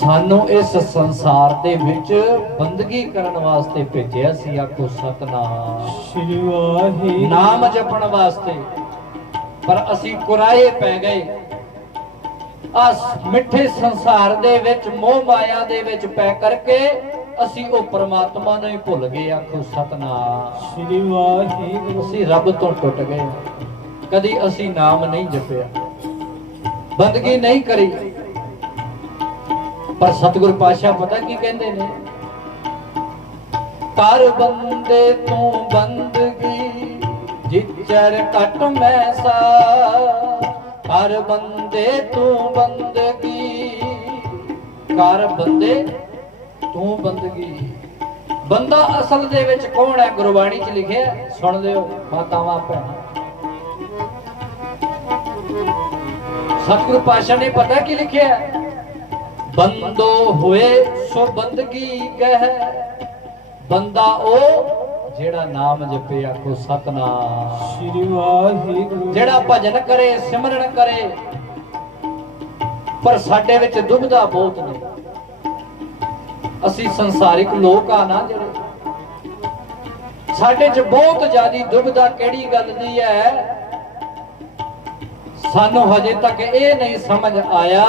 ਸਾਨੂੰ ਇਸ ਸੰਸਾਰ ਦੇ ਵਿੱਚ ਬੰਦਗੀ ਕਰਨ ਵਾਸਤੇ ਭੇਜਿਆ ਸੀ ਆਖੋ ਸਤਨਾਮ। ਸ੍ਰੀ ਵਾਹਿਗੁਰੂ। ਨਾਮ ਜਪਣ ਵਾਸਤੇ। ਪਰ ਅਸੀਂ ਕੁਰਾਏ ਪੈ ਗਏ। ਆਸ ਮਿੱਠੇ ਸੰਸਾਰ ਦੇ ਵਿੱਚ ਮੋਹ ਮਾਇਆ ਦੇ ਵਿੱਚ ਪੈ ਕਰਕੇ ਅਸੀਂ ਉਹ ਪ੍ਰਮਾਤਮਾ ਨੂੰ ਹੀ ਭੁੱਲ ਗਏ ਆਖੋ ਸਤਨਾਮ। ਸ੍ਰੀ ਵਾਹਿਗੁਰੂ। ਅਸੀਂ ਰੱਬ ਤੋਂ ਟੁੱਟ ਗਏ। ਕਦੀ ਅਸੀਂ ਨਾਮ ਨਹੀਂ ਜਪਿਆ। ਬੰਦਗੀ ਨਹੀਂ ਕਰੀ। ਪਰ ਸਤਿਗੁਰ ਪਾਤਸ਼ਾਹ ਪਤਾ ਕੀ ਕਹਿੰਦੇ ਨੇ? ਕਰ ਬੰਦੇ ਤੂੰ ਬੰਦਗੀ, ਜਿਚਰ ਕਟ ਮੈਸਾ। ਕਰ ਬੰਦੇ ਤੂੰ ਬੰਦਗੀ ਕਰ ਬੰਦੇ ਤੂੰ ਬੰਦਗੀ। ਬੰਦਾ ਅਸਲ ਦੇ ਵਿੱਚ ਕੌਣ ਹੈ? ਗੁਰਬਾਣੀ 'ਚ ਲਿਖਿਆ ਹੈ? ਸੁਣ ਲਿਓ ਮਾਤਾਵਾਂ, ਭੈਣਾਂ। ਸਤਿਗੁਰੂ ਪਾਤਸ਼ਾਹ ਨੇ ਪਤਾ ਕੀ ਲਿਖਿਆ ਬੰਦੋ ਹੋਏ ਸੋ ਬੰਦਗੀ ਕਹਿ। ਬੰਦਾ ਉਹ ਜਿਹੜਾ ਨਾਮ ਜਪੇ ਆਖੋ ਸਤਨਾਮ। ਸ੍ਰੀ ਵਾਹਿਗੁਰੂ। ਜਿਹੜਾ ਭਜਨ ਕਰੇ ਸਿਮਰਨ ਕਰੇ ਪਰ ਸਾਡੇ ਵਿੱਚ ਦੁਬਿਧਾ ਬਹੁਤ ਨੇ ਅਸੀਂ ਸੰਸਾਰਿਕ ਲੋਕ ਆ ਨਾ ਜਿਹੜੇ। ਸਾਡੇ 'ਚ ਬਹੁਤ ਜ਼ਿਆਦੀ ਦੁਬਿਧਾ ਕਿਹੜੀ ਗੱਲ ਦੀ ਹੈ ਸਾਨੂੰ ਹਜੇ ਤੱਕ ਇਹ ਨਹੀਂ ਸਮਝ ਆਇਆ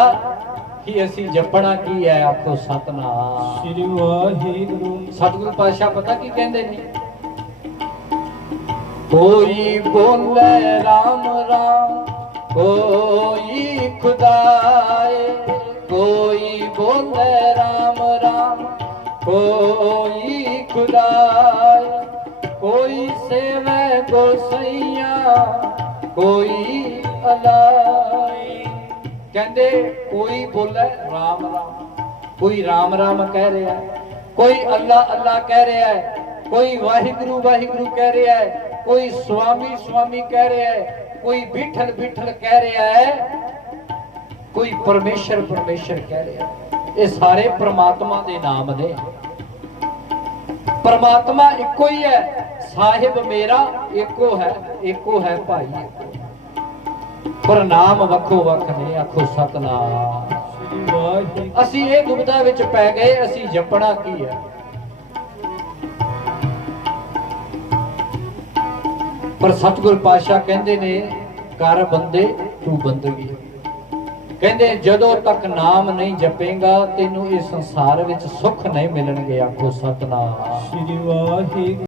ਕਿ ਅਸੀਂ ਜਪਣਾ ਕੀ ਹੈ ਆਖੋ ਸਤਨਾਮ? ਸ੍ਰੀ ਵਾਹਿਗੁਰੂ। ਸਤਿਗੁਰੂ ਪਾਤਸ਼ਾਹ ਪਤਾ ਕੀ ਕਹਿੰਦੇ ਨੇ ਕੋਈ ਬੋਲੇ ਰਾਮ ਰਾਮ ਕੋਈ ਖੁਦਾਏ ਕੋਈ ਬੋਲੇ ਰਾਮ ਰਾਮ ਕੋਈ ਖੁਦਾਏ ਕੋਈ ਸੇਵੇ ਗੋਸਈਆ ਕੋਈ ਅਲਾਈ ਕਹਿੰਦੇ, ਕੋਈ ਬੋਲੇ ਰਾਮ ਰਾਮ, ਕੋਈ ਰਾਮ ਰਾਮ ਕਹਿ ਰਿਹਾ ਕੋਈ ਅੱਲਾ ਅੱਲਾ ਕਹਿ ਰਿਹਾ ਕੋਈ ਵਾਹਿਗੁਰੂ ਵਾਹਿਗੁਰੂ ਕਹਿ ਰਿਹਾ ਕੋਈ ਸੁਆਮੀ ਸੁਆਮੀ ਕਹਿ ਰਿਹਾ ਕੋਈ ਬਿਠਲ ਬਿਠਲ ਕਹਿ ਰਿਹਾ ਹੈ, ਕੋਈ ਪਰਮੇਸ਼ਰ ਪਰਮੇਸ਼ਰ ਕਹਿ ਰਿਹਾ ਇਹ ਸਾਰੇ ਪ੍ਰਮਾਤਮਾ ਦੇ ਨਾਮ ਨੇ। ਪ੍ਰਮਾਤਮਾ ਇੱਕੋ ਹੀ ਹੈ, ਸਾਹਿਬ ਮੇਰਾ ਇੱਕੋ ਹੈ ਇੱਕੋ ਹੈ ਭਾਈ ਇੱਕੋ। ਪਰ ਨਾਮ ਵੱਖੋ ਵੱਖ ਨੇ, ਆਖੋ ਸਤਨਾਮ। ਅਸੀਂ ਇਹ ਦੁਬਿਧਾ ਵਿੱਚ ਪੈ ਗਏ, ਅਸੀਂ ਜਪਣਾ ਕੀ ਹੈ? ਪਰ ਸਤਿਗੁਰ ਪਾਤਸ਼ਾਹ ਕਹਿੰਦੇ ਨੇ, ਕਰ ਬੰਦੇ, ਤੂੰ ਬੰਦਗੀ। ਕਹਿੰਦੇ, ਜਦੋਂ ਤੱਕ ਨਾਮ ਨਹੀਂ ਜਪੇਗਾ, ਤੈਨੂੰ ਇਸ ਸੰਸਾਰ ਵਿੱਚ ਸੁੱਖ ਨਹੀਂ ਮਿਲਣਗੇ, ਆਖੋ ਸਤਨਾਮ। ਸ੍ਰੀ ਵਾਹਿਗੁਰੂ।